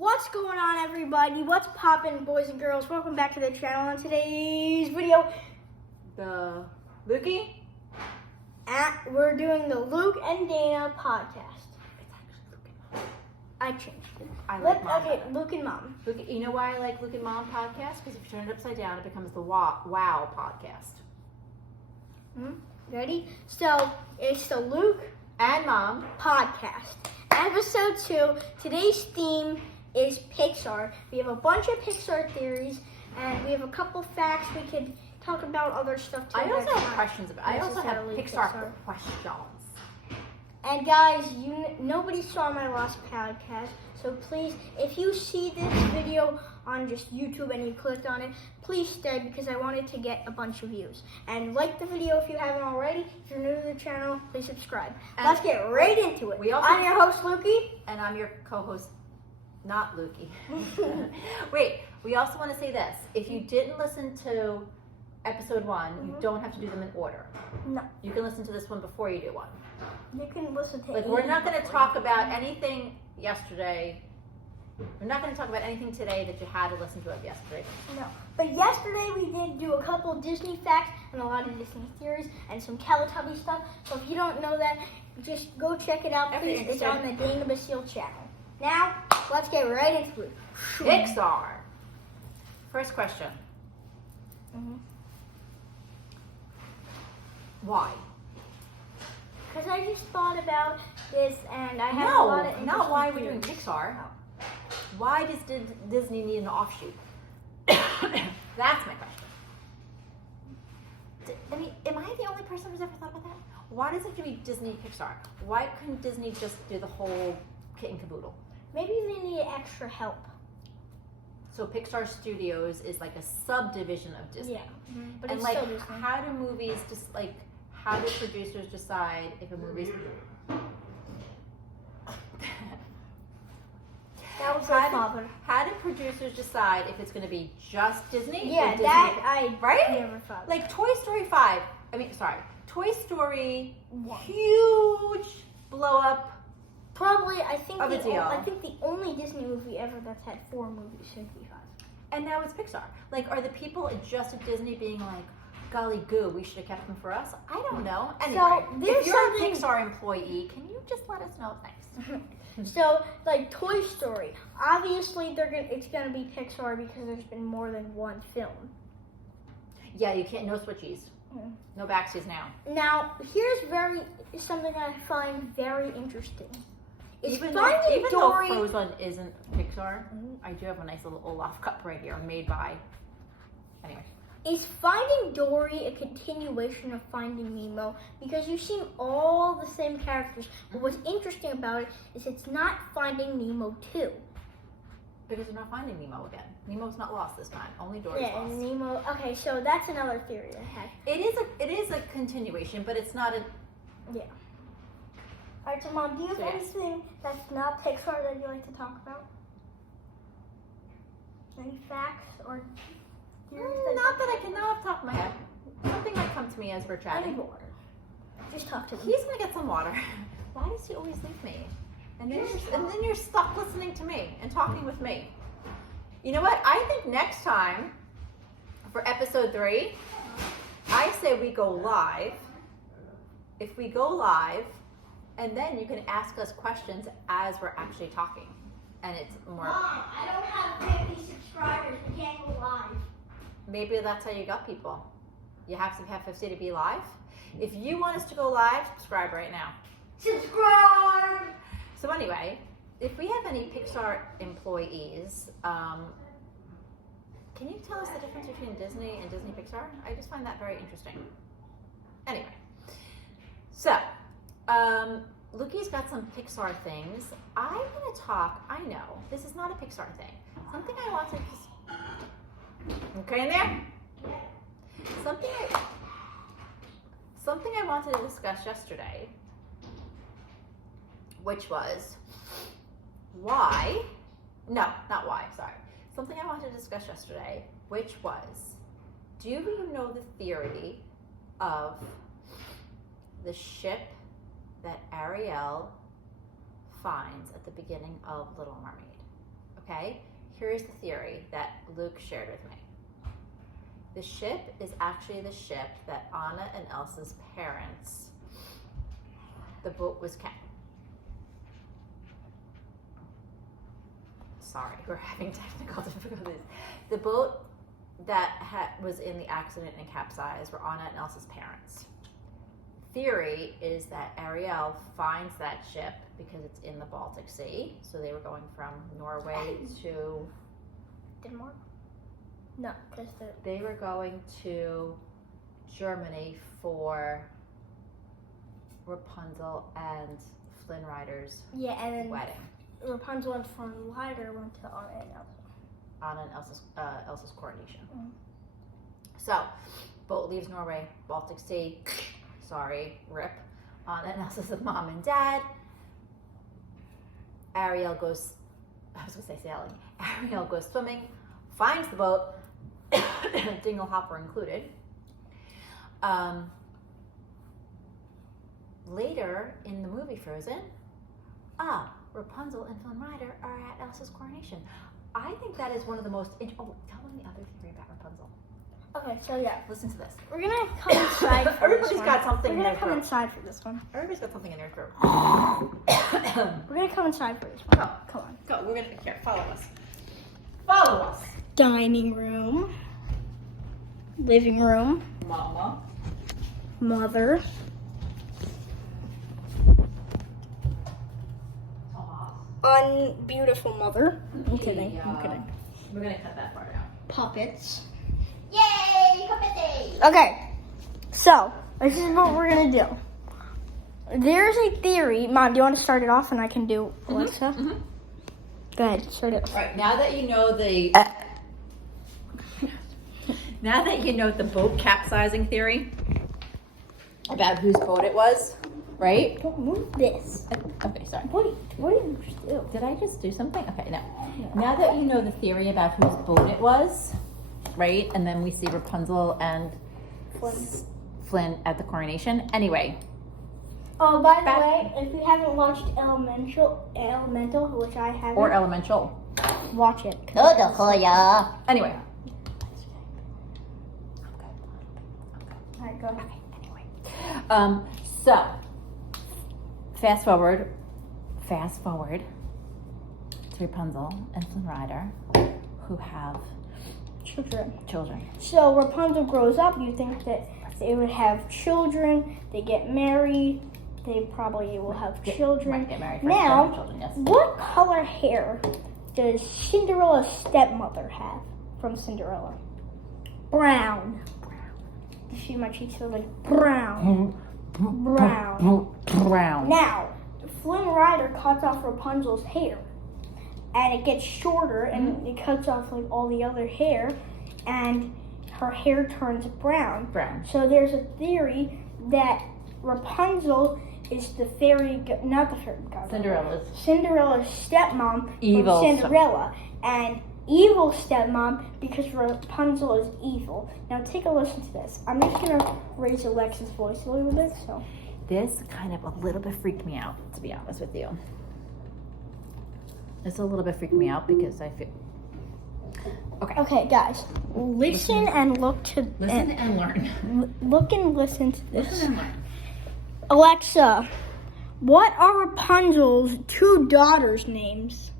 What's going on, everybody? What's poppin', boys and girls? Welcome back to the channel. On today's video, we're doing the Luke and Dana podcast. It's actually Luke and Mom. I changed it. I like Mom. Okay, Luke and Mom. You know why I like Luke and Mom podcast? Because if you turn it upside down, it becomes the Wow podcast. Ready? So, it's the Luke and Mom podcast. Episode 2. Today's theme is Pixar. We have a bunch of Pixar theories, and we have a couple facts. We could talk about other stuff too. I also have questions about. I also have Pixar questions. And guys, nobody saw my last podcast, so please, if you see this video on just YouTube and you clicked on it, please stay because I wanted to get a bunch of views. And like the video if you haven't already. If you're new to the channel, please subscribe. And let's get right into it. I'm your host, Lukey. And I'm your co-host, not Lukey. Wait, we also want to say this. If you didn't listen to episode 1, you don't have to do them in order. No. You can listen to this one before you do one. You can listen to we're not going to talk about anything yesterday. We're not going to talk about anything today that you had to listen to it yesterday. No. But yesterday we did do a couple Disney facts and a lot of Disney theories and some Teletubby stuff. So if you don't know that, just go check it out, please. It's on the Dana Basile channel. Now, let's get right into it. Pixar. First question. Why? Because I just thought about this and I had a lot of interesting not why we're theories. doing Pixar. Why does Disney need an offshoot? That's my question. I mean, am I the only person who's ever thought about that? Why does it have to be Disney Pixar? Why couldn't Disney just do the whole kit and caboodle? Maybe they need extra help. So Pixar Studios is like a subdivision of Disney. Yeah. But and it's like, still Disney. how do movies just like? How do producers decide if a movie's... That was my father. How do producers decide if it's going to be just Disney? Yeah, or Disney? I right? never thought. Like Toy Story 5. Toy Story 1. Huge blow up. Probably, I think the only Disney movie ever that's had 4 movies since we 5. And now it's Pixar. Like, are the people just at Disney being like, golly goo, we should have kept them for us? I don't know. Anyway, if you're a Pixar employee, can you just let us know? Thanks. So, like Toy Story, obviously it's gonna be Pixar because there's been more than one film. Yeah, you can't. No switchies. No backsies now. Now, here's something I find very interesting. Even though Frozen isn't Pixar, I do have a nice little Olaf cup right here made by. Anyway. Is Finding Dory a continuation of Finding Nemo? Because you see all the same characters, but what's interesting about it is it's not Finding Nemo 2. Because they're not finding Nemo again. Nemo's not lost this time. Only Dory's lost. Yeah, Nemo. Okay, so that's another theory I had. It is a continuation, but it's not a. Yeah. All right, so Mom, do you have anything that's not Pixar that you like to talk about? Any facts or? Not that I can know off the top of my head. Something might come to me as we're chatting. I need water. Just talk to me. He's gonna get some water. Why does he always leave me? And then you're stuck listening to me and talking with me. You know what? I think next time for episode 3, I say we go live. If we go live, and then you can ask us questions as we're actually talking, and it's more. Mom, I don't have 50 subscribers. We can't go live. Maybe that's how you got people. You have to have 50 to be live. If you want us to go live, subscribe right now. Subscribe! So anyway, if we have any Pixar employees, can you tell us the difference between Disney and Disney Pixar? I just find that very interesting. Anyway, so Lukey's got some Pixar things. I'm going to talk, I know, this is not a Pixar thing. Something I wanted to... Okay in there? Something I wanted to discuss yesterday, which was why, no, not why, sorry. Something I wanted to discuss yesterday, which was, do you know the theory of the ship that Ariel finds at the beginning of Little Mermaid. Okay? Here's the theory that Luke shared with me. The ship is actually the ship that Anna and Elsa's parents, the boat was Sorry, we're having technical difficulties. The boat that was in the accident and capsized were Anna and Elsa's parents. Theory is that Ariel finds that ship because it's in the Baltic Sea. So they were going from Norway to Denmark? No, because they were going to Germany for Rapunzel and Flynn Rider's wedding. Rapunzel and Flynn Rider went to Anna and Elsa. Anna and Elsa's coronation. So, boat leaves Norway, Baltic Sea. Sorry, rip. Anna and Elsa's mom and dad. Ariel goes, I was going to say sailing. Ariel goes swimming, finds the boat, dingle hopper included. Later in the movie Frozen, Rapunzel and Flynn Rider are at Elsa's coronation. I think that is one of the most. Tell me the other theory about Rapunzel. Okay, so yeah, Listen to this. we're gonna come inside. For Everybody's this one. got something. We're in gonna their come throat. inside for this one. Everybody's got something in their throat. We're gonna come inside for this one. Go. Come on. Go. We're gonna here. Follow us. Follow us. Dining room, living room, Mama. mother, unbeautiful mother. I'm kidding. I'm kidding. We're gonna cut that part out. Puppets. Yay! Puppet. Okay, so this is what we're gonna do. There's a theory. Mom, do you want to start it off and I can do Alexa? Go ahead, start it off. All right. Now that you know the. Now that you know the boat capsizing theory about whose boat it was, right? Don't move this. Okay, sorry. What did you just do? Did I just do something? Okay, no. Now that you know the theory about whose boat it was, right? And then we see Rapunzel and Flynn at the coronation. Anyway. Oh, by the way, if you haven't watched Elemental, which I haven't, Or Elemental. watch it. Anyway. Alright, go ahead. Anyway. So, fast forward to Rapunzel and Flynn Rider, who have children. So Rapunzel grows up. You think that they would have children? They get married. They probably will have children. Get married Now, have children, yes. what color hair does Cinderella's stepmother have from Cinderella? Brown. You see my cheeks are like brown. Brown. Now, Flynn Rider cuts off Rapunzel's hair, and it gets shorter, and it cuts off like all the other hair, and her hair turns brown. So there's a theory that Rapunzel is the not the fairy godmother. Cinderella's stepmom Evil from Cinderella, and evil stepmom because Rapunzel is evil. Now take a listen to this. I'm just gonna raise Alexa's voice a little bit. So this kind of a little bit freaked me out, to be honest with you. It's a little bit freaked me out because I feel. Okay, guys, listen and look to listen and learn. Look and listen to this. Listen and learn. Alexa, what are Rapunzel's two daughters' names?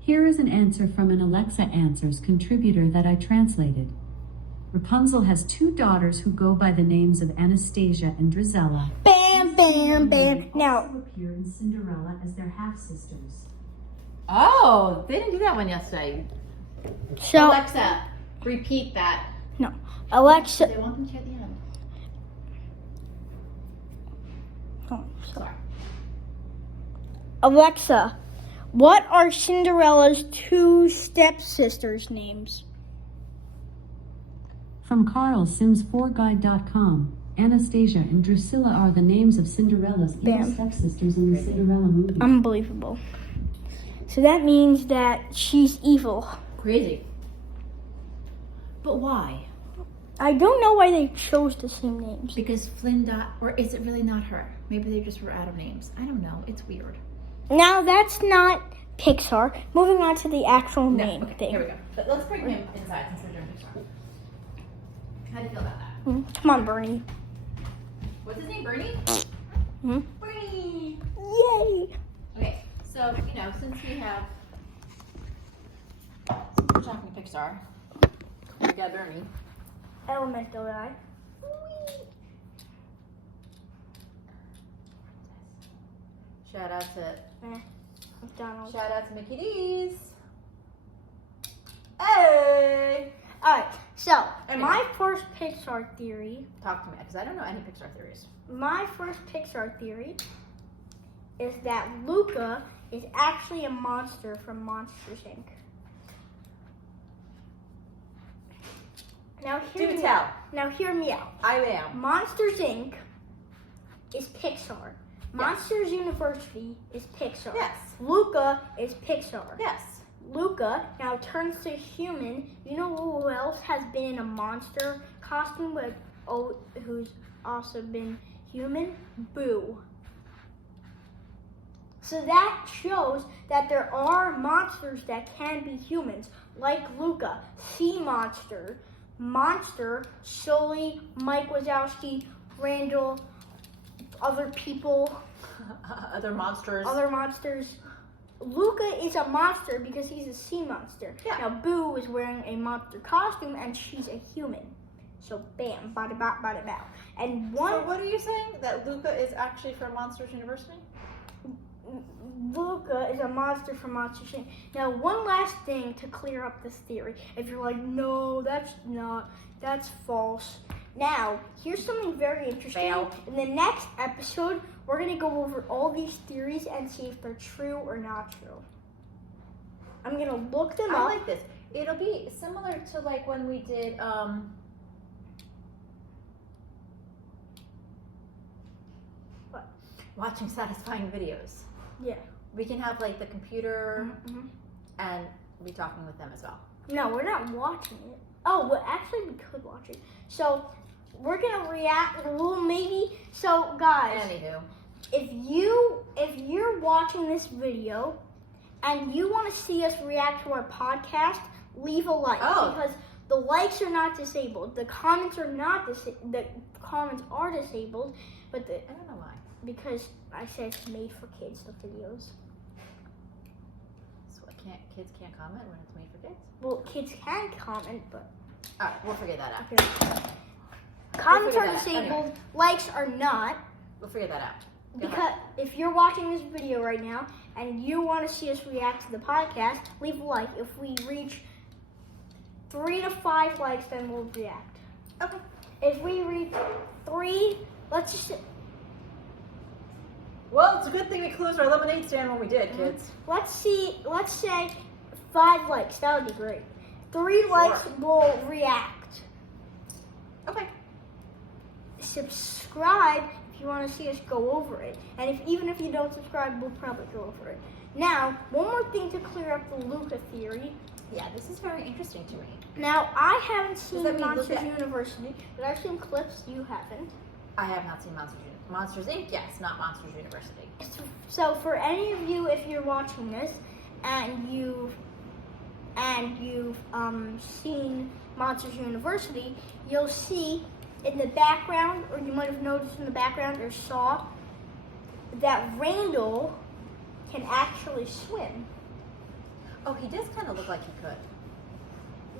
Here is an answer from an Alexa Answers contributor that I translated. Rapunzel has two daughters who go by the names of Anastasia and Drizella. Bam, bam, bam. Now, Also appear in Cinderella as their half-sisters. Oh, they didn't do that one yesterday. so Alexa, repeat that. no, Alexa. They want them to hear the end. Oh, Sorry. Alexa, what are Cinderella's two stepsisters' names? From CarlSims4Guide.com, Anastasia and Drusilla are the names of Cinderella's evil Bam. stepsisters in the Cinderella movie. Unbelievable. So that means that she's evil. Crazy. But why? I don't know why they chose the same names. Because Flynn or is it really not her? Maybe they just were out of names. I don't know. It's weird. Now, that's not Pixar. Moving on to the actual No, main okay, thing. here we go. But let's bring him inside since we're doing Pixar. How do you feel about that? Come on, Bernie. What's his name, Bernie? Hmm? Bernie! Yay! Okay, so, since we're talking Pixar, we got Bernie. Elemental guy. Shout out to McDonald's. Shout out to Mickey D's. Hey! Alright, so Anyway. my first Pixar theory. Talk to me, because I don't know any Pixar theories. My first Pixar theory is that Luca is actually a monster from Monsters Inc. Now hear Do me tell. out. Now hear me out. I am. Monsters Inc. is Pixar. Monsters University is Pixar. Yes. Luca is Pixar. Yes. Luca now turns to human. You know who else has been in a monster costume but who's also been human? Boo. So that shows that there are monsters that can be humans, like Luca, Sea Monster, Sully, Mike Wazowski, Randall, other people, Other monsters. other monsters. Luca is a monster because he's a sea monster. Yeah. Now Boo is wearing a monster costume and she's a human. So bam, bada bow, bada bow. And So what are you saying? That Luca is actually from Monsters University? Luca is a monster from Monsters Inc. Now, one last thing to clear up this theory. If you're like, no, that's false. Now, here's something very interesting. Fail. In the next episode, we're going to go over all these theories and see if they're true or not true. I'm going to look them I up. like this. It'll be similar to like when we did What? Watching satisfying videos. Yeah. We can have like the computer Mhm. and be talking with them as well. No, we're not watching it. Oh, well, actually, we could watch it. So, we're going to react. Well, maybe. So, guys. Anywho. If you're watching this video and you want to see us react to our podcast, leave a like because the likes are not disabled. The comments are not the comments are disabled, but I don't know why. because I said it's made for kids, the videos. So kids can't comment when it's made for kids? Well, kids can comment, but Alright, we'll figure that out. comments figure are that out. disabled. Anyway. Likes are not. We'll figure that out. Go ahead. Because if you're watching this video right now and you want to see us react to the podcast, leave a like. If we reach 3 to 5 likes, then we'll react. Okay. If we reach 3, let's just Well, it's a good thing we closed our lemonade stand when we did, kids. let's say 5 likes. That would be great. 3 likes, we'll react. Okay. Subscribe if you want to see us go over it. And even if you don't subscribe, we'll probably go over it. Now, one more thing to clear up the Luca theory. Yeah, this is very interesting to me. Now, I haven't seen that mean Monsters Luca- University, but I've seen clips. You haven't. I have not seen Monsters Inc. Yes, not Monsters University. So, for any of you, if you're watching this and you've seen Monsters University, you'll see in the background, or you might have noticed in the background or saw that Randall can actually swim. Oh, he does kind of look like he could.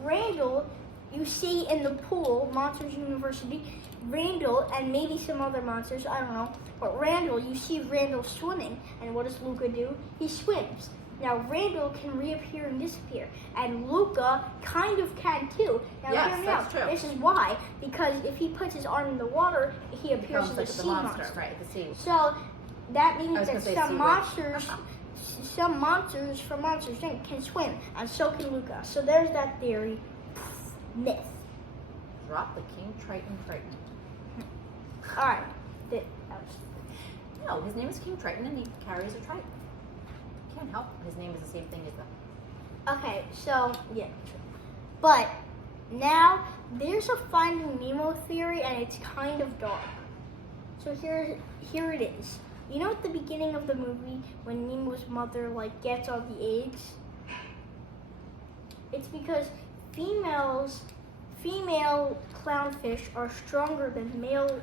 Randall, you see in the pool, Monsters University, Randall and maybe some other monsters, I don't know, but Randall, you see Randall swimming, and what does Luca do? He swims. Now Randall can reappear and disappear, and Luca kind of can too. Now Yes, hear me that's out. true. This is why, because if he puts his arm in the water, he appears Becomes as a like the sea monster, right? The sea. So that I means was that gonna say some sea witch. monsters from Monsters Inc. can swim, and so can Luca. So there's that theory. Myth. Drop the King Triton. All right. No, his name is King Triton and he carries a Triton. Can't help it. His name is the same thing as the... Okay, so, yeah. But now there's a Finding Nemo theory, and it's kind of dark. So here it is. You know at the beginning of the movie when Nemo's mother like gets all the eggs? It's because female clownfish are stronger than male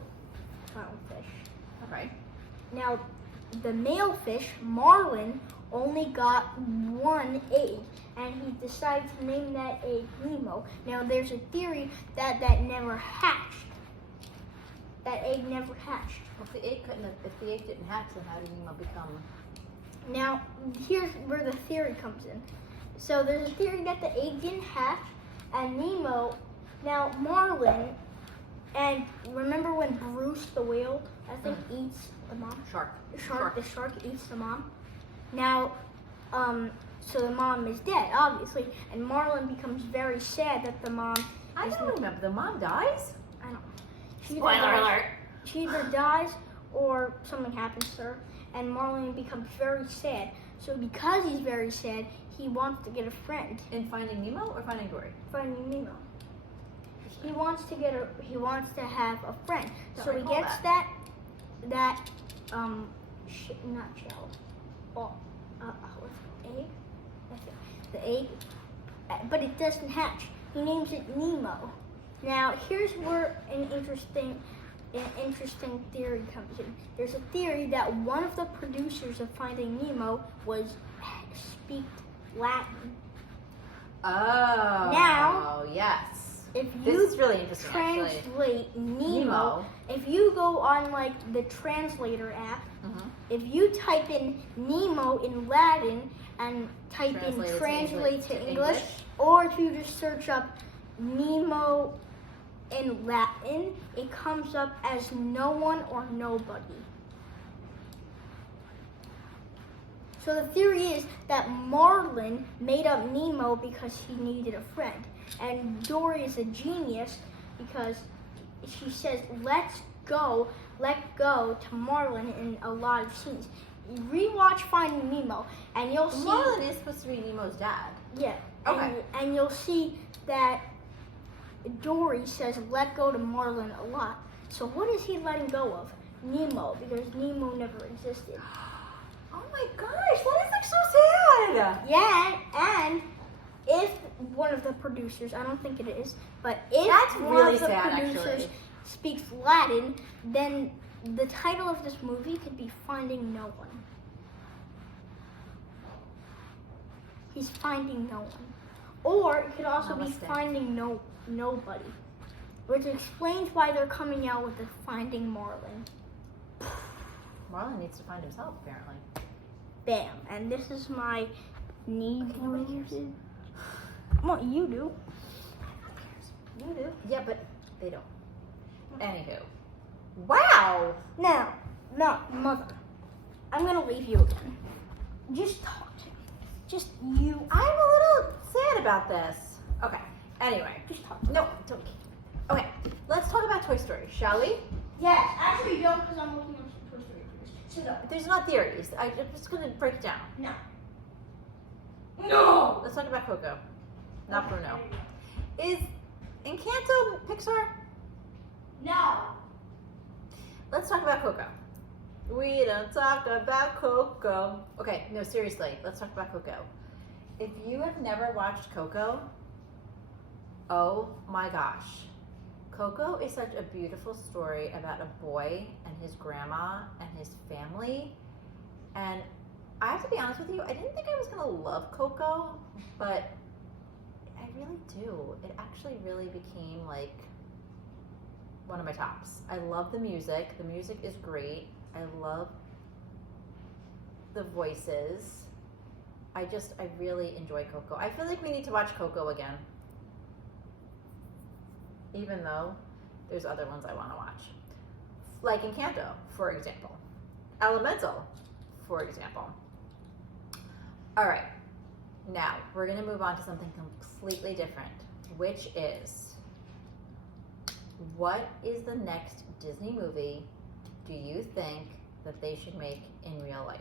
clownfish. Okay. Now, the male fish, Marlin, only got one egg, and he decided to name that egg Nemo. Now, there's a theory that never hatched. That egg never hatched. If the egg didn't hatch, then how did Nemo become? Now, here's where the theory comes in. So there's a theory that the egg didn't hatch, and Nemo, now Marlin, and remember when Bruce the whale, I think, eats the mom? The shark eats the mom. Now, so the mom is dead, obviously, and Marlin becomes very sad that the mom I don't remember. The mom dies? I don't know. She Spoiler either dies- alert. She either dies or something happens to her, and Marlin becomes very sad. So because he's very sad, he wants to get a friend. In Finding Nemo or Finding Dory? Finding Nemo. He wants to have a friend. Don't So he recall gets that. not shell. What's the egg? That's it. The egg, but it doesn't hatch. He names it Nemo. Now here's where an interesting theory comes in. There's a theory that one of the producers of Finding Nemo speak Latin. Oh. Now, yes. If This you is really interesting, actually. translate Nemo, Nemo. if you go on like the translator app, if you type in Nemo in Latin and type translate to English, or if you just search up Nemo in Latin, it comes up as no one or nobody. So the theory is that Marlin made up Nemo because he needed a friend. And Dory is a genius because she says, let go to Marlin in a lot of scenes. You rewatch Finding Nemo and you'll see... Marlin is supposed to be Nemo's dad. Yeah. Okay. And you'll see that Dory says, let go to Marlin a lot. So what is he letting go of? Nemo, because Nemo never existed. Oh my gosh, that is like so sad. Yeah, and if one of the producers, I don't think it is, but if That's one really of the sad, producers actually. speaks Latin, then the title of this movie could be Finding No One. He's finding no one. Or it could also be Namaste. Finding Nobody, which explains why they're coming out with the Finding Marlin. Marlin needs to find himself, apparently. Bam. And this is my knee bruises. Well, you do. You do. Yeah, but they don't. Anywho. Wow! Now, Mother, I'm gonna leave you again. Just talk to me. Just you. I'm a little sad about this. Okay. Anyway. Just talk. No, don't. Okay. Let's talk about Toy Story, shall we? Yes, actually don't, because I'm looking at Toy Story theories. Shut up. There's not theories. I'm just gonna break it down. No. No! Let's talk about Coco. Not Bruno. Is Encanto Pixar? No. Let's talk about Coco. We don't talk about Coco. Okay, no, seriously, let's talk about Coco. If you have never watched Coco, oh my gosh. Coco is such a beautiful story about a boy and his grandma and his family. And I have to be honest with you, I didn't think I was gonna love Coco, but I really do. It actually really became like one of my tops. I love the music. The music is great. I love the voices. I really enjoy Coco. I feel like we need to watch Coco again. Even though there's other ones I want to watch. Like Encanto, for example. Elemental, for example. All right. Now, we're going to move on to something completely different, which is, what is the next Disney movie do you think that they should make in real life?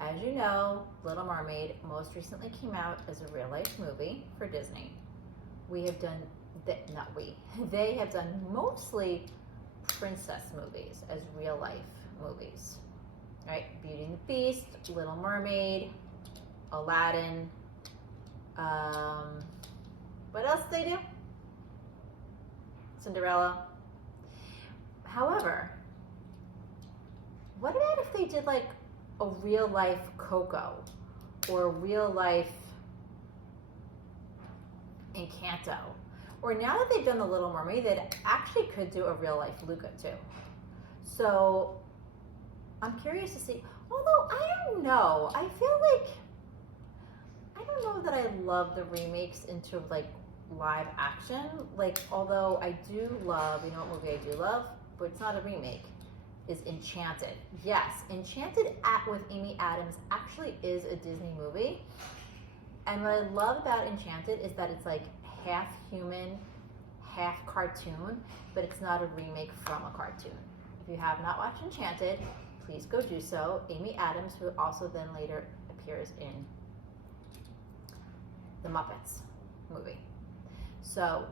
As you know, Little Mermaid most recently came out as a real life movie for Disney. We have done, they have done mostly princess movies as real life movies, right? Beauty and the Beast, Little Mermaid, Aladdin. What else did they do? Cinderella. However, what about if they did like a real life Coco or a real life Encanto? Or now that they've done The Little Mermaid, they actually could do a real life Luca too. So I'm curious to see, although I don't know, I feel like, I don't know that I love the remakes into like live action. Like, although I do love, you know what movie I do love, but it's not a remake, is Enchanted. Yes, Enchanted with Amy Adams actually is a Disney movie. And what I love about Enchanted is that it's like half human, half cartoon, but it's not a remake from a cartoon. If you have not watched Enchanted, please go do so. Amy Adams, who also then later appears in the Muppets movie. So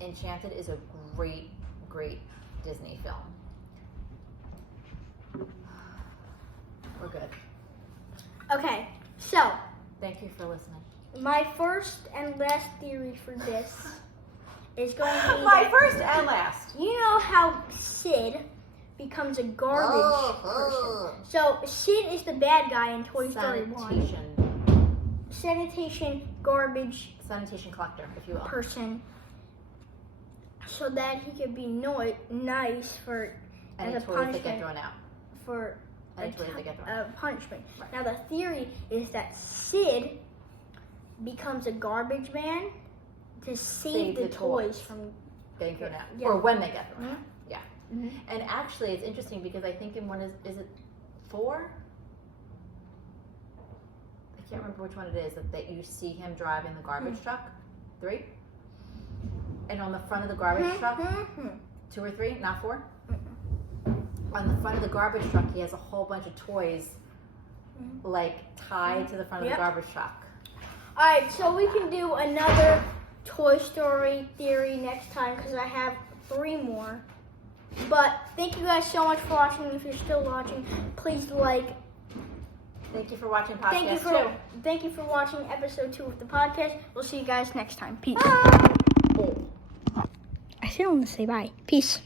Enchanted is a great, great Disney film. We're good. Okay, so Thank you for listening. my first and last theory for this is going to be My that- first and last. You know how Sid becomes a garbage person. So Sid is the bad guy in Toy Story 1. Sanitation garbage Sanitation collector, if you will. person. So that he could be nice for And as the a toys that get punishment thrown out. for And the toys that get thrown out. a punishment. Right. Now the theory is that Sid becomes a garbage man to save the toys from Getting thrown out. Yeah. Or when they get thrown out. Mhm. Yeah. Mhm. And actually, it's interesting because I think in one is it 4? I can't remember which one it is that you see him driving the garbage truck. 3? And on the front of the garbage truck, 2 or 3, not 4. On the front of the garbage truck, he has a whole bunch of toys, like tied to the front of the garbage truck. All right, so we can do another Toy Story theory next time because I have 3 more. But thank you guys so much for watching. If you're still watching, please like. Thank you for watching podcast Thank you for watching episode 2 of the podcast. We'll see you guys next time. Peace. Bye. I still want to say bye. Peace.